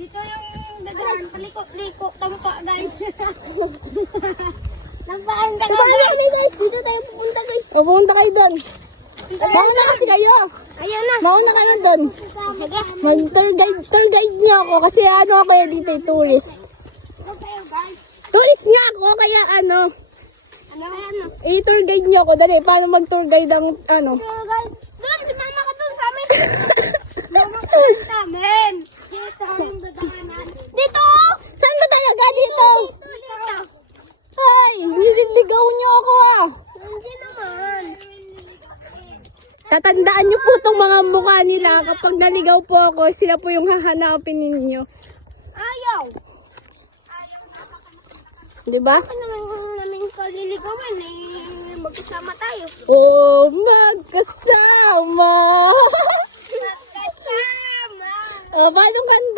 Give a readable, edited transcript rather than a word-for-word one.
Dito yung dagaan, paliko-liko, tampa guys. Tampaan ka guys, dito tayo pupunta guys. O, pumunta kayo doon. Mauna kasi kayo. Ayun na. Mauna kayo doon. Tour guide niyo ako kasi ano ako kaya dito, tourist. Tayo guys. Tourist nga ako, kaya ano. Ano? I-tour guide niyo ako. Dali, paano mag-tour guide ang ano? Pero guys, doon, si mama ka doon sa amin. Mama ka doon sa amin. Dito yung dadaanan. Dito! Saan ba talaga dito? Dito. Ay, nililigaw niyo ako ah. Hindi naman. Tatandaan niyo po itong mga mukha nila. Kapag naligaw po ako, sila po yung hahanapin ninyo. Ayaw. Di ba? Ano namin kaliligawan eh. Magkasama tayo. Oh, magkasama! Magkasama. Oh, paano kanta?